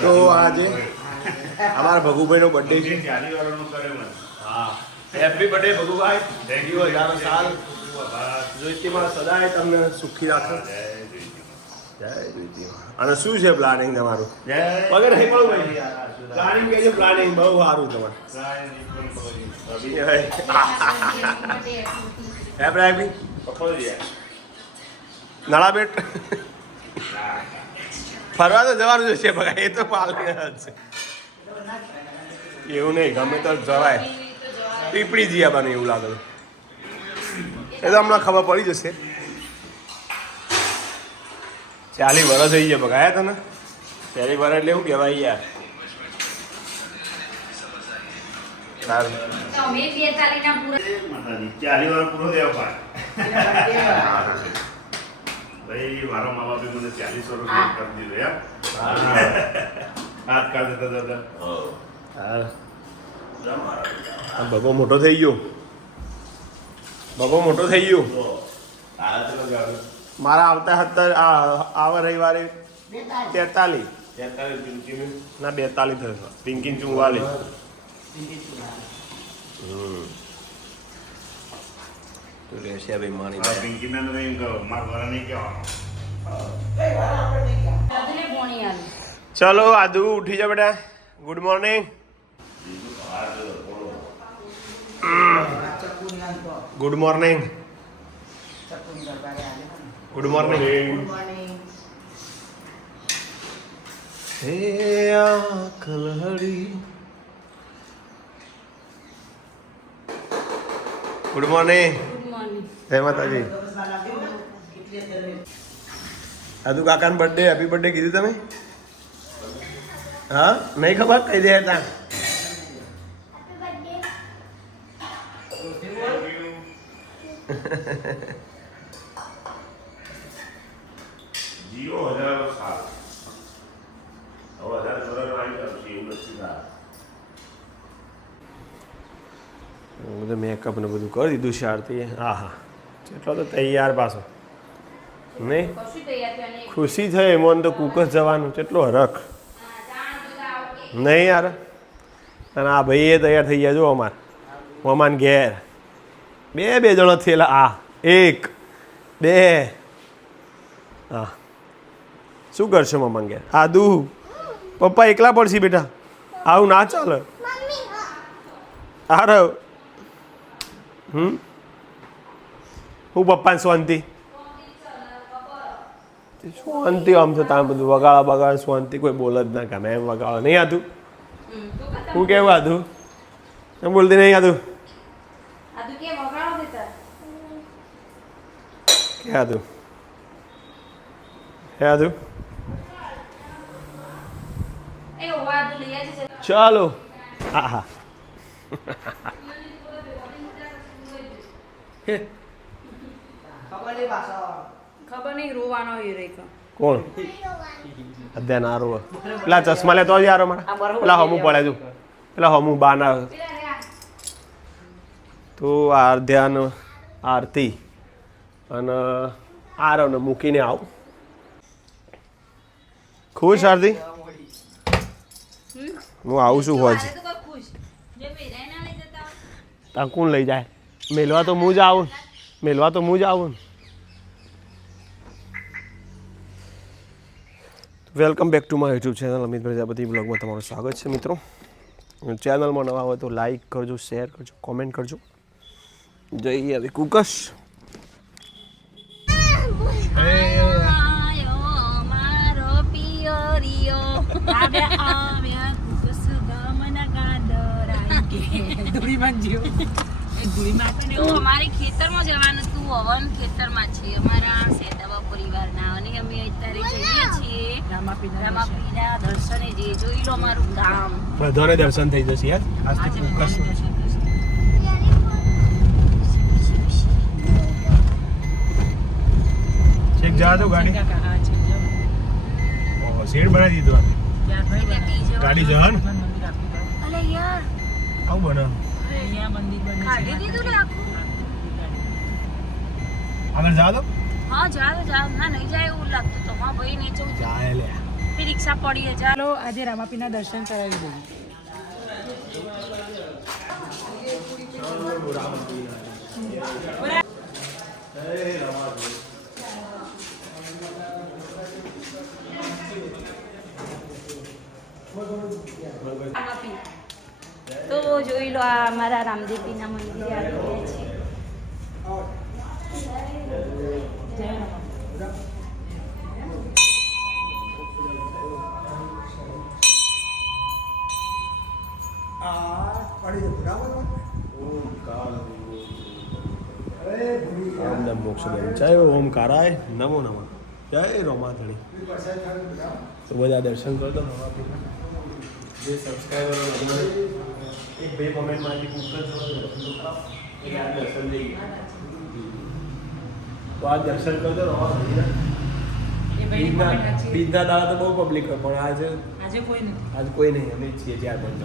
તો આજે અમારા ભગુભાઈનો બર્થડે છે. હા, હેપી બર્થડે ભગુભાઈ. જીવો હજારો સાલ. જોઈતીમાં સદાય તમને સુખી રાખો. જય જોઈતીમાં. અને શું છે પ્લાનિંગ તમારું? વગર નહીં પડું ભાઈ. પ્લાનિંગ કહેજો. પ્લાનિંગ બહુ સારું તમારે. હેપી નાળાબેટ ફરવા તો જવાનું જ છે બગા. એ તો પાલને જ છે. એવું નહીં, ગમે તો જવાય. પીપળી જઈ આવવાનું એવું લાગે. એ તો હમણાં ખબર પડી જશે. 40 વર્ષ થઈ ગયા બગાયા તને. 40 વર્ષ એટલે એવું કહેવાય યાર. ભાઈ મારા મા બાપે મને 40 વર્ષ કરી દીધું યાર. હાથ કાઢ દેતા દાદા. બગો મોટો થઈ ગયો. બગો મોટો થઈ ગયો. મારા આવતા 70 આવા રવિવારે 43 ના 42 થશે. પિંકી 44. તો રહેશે ભાઈ માની. પિંકીને નહીં કહો, મારા ઘરે નહીં કહેવાનું. ચલો આદુ ઉઠી જા બેટા. Good morning. Good morning. Good morning. હે આકલહડી. Good morning. જય માતાજી. આદુ કાકાનો બર્થડે. હેપી બર્થડે કીધું તમે? હા, નહીં ખબર કહી દે હતા. જીરો હજારો સાલ. હવે 1000 વર્ષ આવી જશે એવું નથી થાય. બધું મેકઅપ ને બધું કરી દીધું છે આરતી. હા હા, એટલો તો તૈયાર પાછો નહીં. ખુશી થઈ એમાં તો કુકસ જવાનું. કેટલો હરખ નહીં યાર. અને આ ભાઈ એ તૈયાર થઈ ગયા જો અમારે મમાન ઘેર. બે જણા થયેલા. આ 1 2. હા, શું કરશો મમાન ઘેર? આદુ પપ્પા એકલા પડશે બેટા. આવું ના ચાલે. આરે હું પપ્પાને શાંતિ શાંતિ. આમ તો તારે બધું વગાડા શાંતિ. કોઈ બોલ જ ના ગમે એમ વગાડો નહીં. આતું હું કેવું? આતું એમ બોલતી નહીં. આતું કે આતું હે આતું. ચાલો. હા હા. ખબર નહીં રોવાનો કોણ અધ્યા ના રોવે? પેલા ચશ્મા લેતો યાર અમારા. પેલા હમું પડે તું. પેલા હમું બાના. તો અધ્યાન આરતી અને આરવને મૂકીને આવું. ખુશ આરતી? હું આવું છું હોજ. ત્યાં કોણ લઈ જાય? મેલવા તો હું જ આવું. મેલવા તો હું જ આવું. Welcome back to my YouTube channel Amit Prajapati બ્લોગમાં તમારું સ્વાગત છે મિત્રો. ચેનલમાં નવા હોય તો લાઈક કરજો, શેર કરજો, કોમેન્ટ કરજો. જઈએ હવે કુકસ. અમારે ખેતરમાં જવાનું હતું. હવન ખેતરમાં છે અમારા સેદાવા પરિવારના. અને અમે અત્યારે જઈએ છીએ રામાપીરના દર્શને. જે જોઈ લો અમારું ગામ. બધાને દર્શન થઈ જશે યાર આજથી કુકસ. છેક જા દો ગાડી. શેડ બનાવી દીધો. ગાડી જવા ને અલે યાર આવું બને. કાઢી દીધું ને આખું. આગળ જા દો. હા જાવ ના નહીં જાય એવું લાગતું તો. હા ભાઈ નીચે જાય લે. રામાપી રિક્ષા પડી છે. ચાલો આજે રામાપીના દર્શન કરાવી દઈએ. તો જોઈ લો આ અમારા રામદેવપીના મંદિરે આવી ગયા છીએ. જય રામાપી. જય ઓમકારાય નમો નમઃ. જય રોમાધણી. તો બધા દર્શન કરતો જે સબસ્ક્રાઈબર એક બે કોમેન્ટમાં દર્શન થઈ ગયા. તો આ દર્શન કરતો રોમાધણીના. બીજના દાડા તો બહુ પબ્લિક હોય પણ આજે કોઈ નથી. આજ કોઈ નહીં. અમે જ છીએ ચાર પાંચ.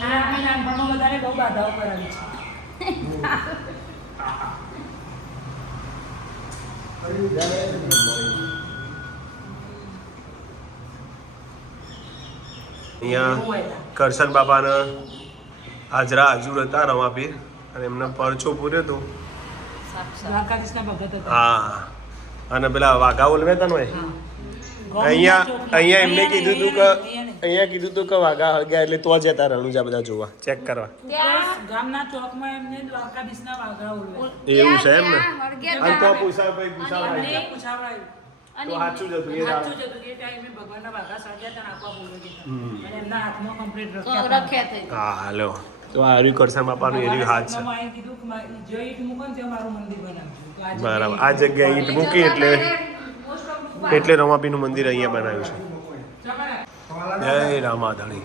હા અમે નાનપણમાં બધાને બહુ બાધાઓ કરાવી છે. અહીંયા કરશન બાપાના હાજરા હજુર હતા રમાપીર અને એમને પરચો પૂર્યો હતો. દ્વારકાધીશના ભગત હતા. હા અને પેલા વાઘા ઓલવેતા હોય અહીંયા એમને કીધું હતું કે વાઘા હળગ્યા એટલે તો જતા રણુજા બધા જોવા ચેક કરવા. ગામના ચોકમાં એમને દ્વારકાધીશના વાઘા ઓળવે. એવું છે એમ ને. હળગ્યા અને તો હતા. પૂછાવડાય એમને પૂછાવડાયું. તો સાચું જ હતું એ સાચું જ હતું. એ ટાઈમે ભગવાનના વાઘા સળગ્યા હતા ને આખા બોલો હમ. અને એમના હાથમાં કમ્પ્લીટ રખ્યા થઈ. હા હાલો તો આ હર્યું કરશન બાપાનું એર્યું હાથ છે. કીધું કે જો ઈટ મૂકો ને ત્યાં મારું મંદિર બનાવજો. તો આ બરાબર આ જગ્યાએ ઈંટ મૂકી એટલે રમાપીનું મંદિર અહીંયા બનાવ્યું છે. જય રામાધણી.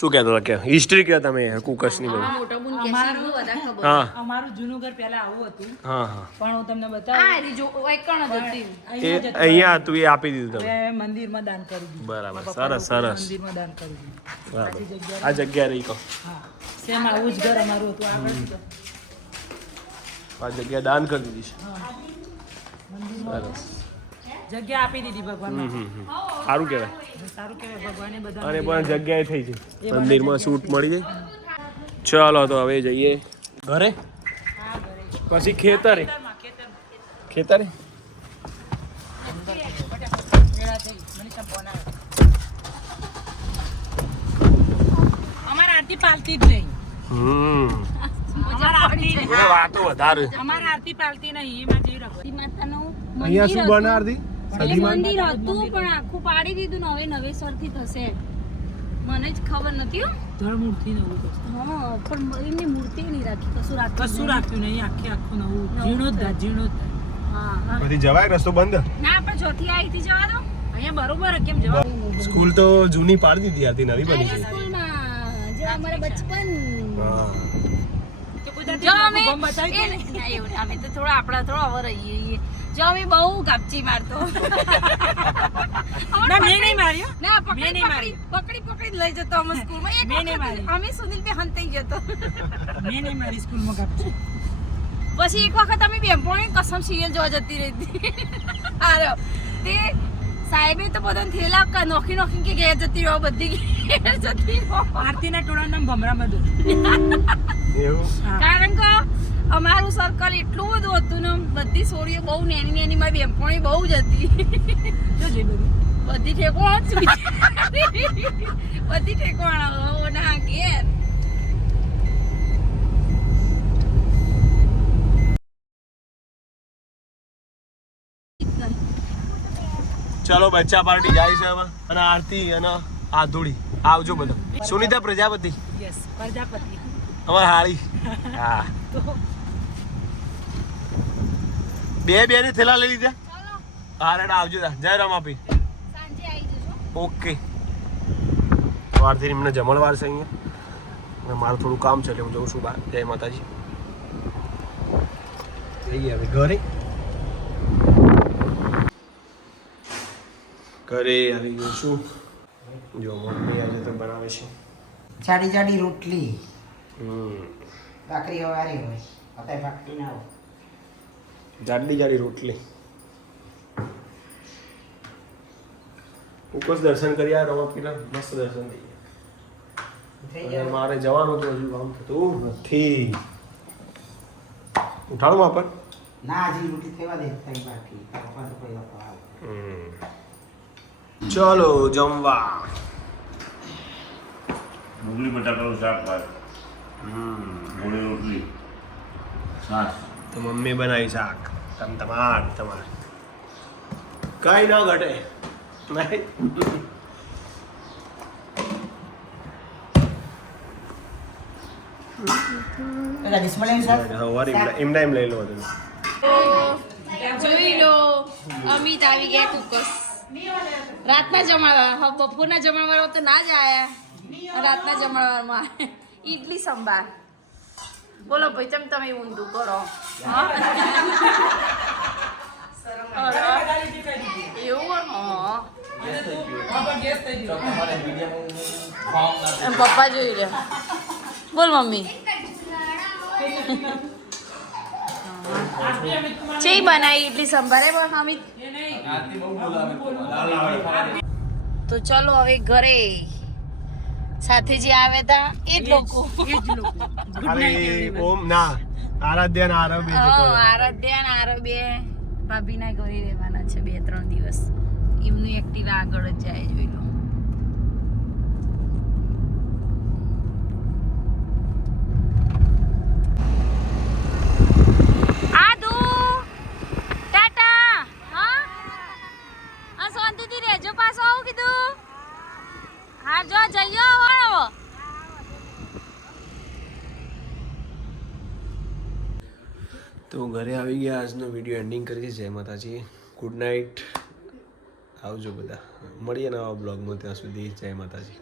શું કહેતો હતા કે હિસ્ટ્રી કહો તમે કુકસની બધી. મોટા બુન કેસી નું બધા ખબર. હા અમારું જૂનું ઘર પહેલા આવું હતું હા હા પણ હું તમને આ બતાવું રીજો ઓયકણ જ હતી. અહીંયા જ હતું. અહીંયા હતું એ આપી દીધું તમે. હવે મંદિરમાં દાન કરી દીધું. બરાબર પપ્પાએ સરસ સરસ મંદિરમાં દાન કરી દીધું. બરાબર આ જગ્યા રહી કહો. હા સેમ આવું જ ઘર અમારું હતું આગળ જ. આ જગ્યા દાન કરી દીધી છે. સરસ. જગ્યા આપી દીધી ભગવાન. સારું કહેવાય. સારું કહેવાય ભગવાને બધા અને પણ જગ્યાએ થઈ છે મંદિરમાં શૂટ મળી જાય. ચાલો તો હવે જઈએ ઘરે પછી ખેતરે. ખેતરે અમારા આરતી પાલતી જ નહીં. અમારા આરતી વાતો વધારે. અમારા આરતી પાલતી નહીં. એમાં જઈ રાખો. માતાનું અહીંયા શું મંદિર બને આરતી? હતું. મંદિર હતું પણ આખું પાડી દીધું ને હવે નવેસરથી થશે. મને જ ખબર નથી હો. ધળમૂળથી નવું કરશે. હા પણ એમની મૂર્તિ નહીં રાખી કશું રાખ્યું કશું રાખ્યું નહીં. આખું નવું જીર્ણોદ્ધાર જીર્ણોદ્ધાર. હા બધી જવાય રસ્તો બંધ. ના પણ ચોથી આવી હતી જવા દો. અહીંયા બરોબર કેમ જવાબ સ્કૂલ તો જૂની પાડી દીધી હતી નવી બની છે. સ્કૂલમાં જે અમારા બચપન હા તો કુદરતી જો અમે ગમ બતાવી દે ને. ના, એવું અમે તો થોડા આપણા થોડા હવે રહીએ. જો અમે બહુ ગાપચી મારતો. ના મેં નહીં માર્યો. ના મેં પકડી નહીં પકડી પકડી પકડી લઈ જતો અમે સ્કૂલમાં. એક મેં નહીં વખત મારી. અમે સુનિલ બે હંતાઈ જતો. મેં નહીં મારી સ્કૂલમાં કાપી. પછી એક વખત અમે બેનપણી કસમ સિરિયલ જોવા જતી રહેતી. હારો તે સાહેબે તો બધાને થેલા નોખી નોખી કે ઘેર જતી રહો બધી ઘેર જતી રહો. આરતીના ટોળાનું નામ ભમરા બધું. એવું કારણ કે અમારું સર્કલ એટલું બધું હતું ને બધી છોડીઓ બહુ નાની નાની મારી બેનપણી બહુ જ હતી. જોજે બધું. બધી ઠેકોણ જ બધી ઠેકોણ ના ઘેર. ચલો બચ્ચા પાર્ટી જાય છે હવે અને આરતી અને આધુડી આવજો બધા. સુનિતા પ્રજાપતિ યસ પ્રજાપતિ. અમાર હાળી. હા બે ની થેલા લઈ લીધા. હા રેડા આવજો જય રામાપી. સાંજે આવી જજો. ઓકે વારથી એમને જમણવાર છે અહીંયા અને મારું થોડું કામ છે એટલે હું જઉં છું બહાર. જય માતાજી. જઈએ હવે ઘરે. ઘરે આવી ગયો છું. જો મમ્મી આજે તો બનાવે છે જાડી જાડી રોટલી ભાખરી હવારી હોય અત્યારે ભાખરી ના હોય. જાડી જાડી રોટલી. ઉપસ દર્શન કર્યા રમાપીના મસ્ત દર્શન થઈ થઈ ગયા. જાય. મારે જવાનું હતું હજુ કામ થતું નથી. ઉઠાડું માપર. ના હજી રોટી થવા દે થઈ બાકી પપ્પા તો કોઈ લોકો આવે. ચલો જમવા. ડુંગળી બટાકાનું શાક ભાત ગોળી રોટલી છાશ. તો મમ્મી બનાવી શાક તમાર કઈ ના ઘટે નહીં. પેલા ડિસ્પ્લે શાક સવારે એમ ટાઈમ લઈ લો તમે. જોઈ લો અમિત આવી ગયા કુકસ રાતના જમણવાર બપોરના જમણવાર તો ના જ આયા રાતના જમણવારમાં ઈડલી સંભાર બોલો ભાઈ ચમ તમે ઊંધું કરો હા? એવું હા એમ પપ્પા જોઈ લે બોલ મમ્મી છે બનાવી ઇડલી સંભારે પણ અમિત તો ચલો હવે ઘરે સાથે જે આવ્યા હતા એ જ લોકો ખાલી ઓમ ના આરાધ્યા ના આરબ આરાધ્યા ને આરબે ભાભીના ઘરે રહેવાના છે 2-3 દિવસ એમનું એક્ટિવા આગળ જ જાય જોઈ લો આદુ ટાટા હા આ શાંતિથી રહેજો પાછો આવું કીધું હા જો જઈયો આવો તો ઘરે આવી ગયા. આજનો વિડીયો એન્ડિંગ કરીએ. જય માતાજી. Good night. આવજો બધા. મળીએ નવા બ્લોગમાં. ત્યાં સુધી જય માતાજી.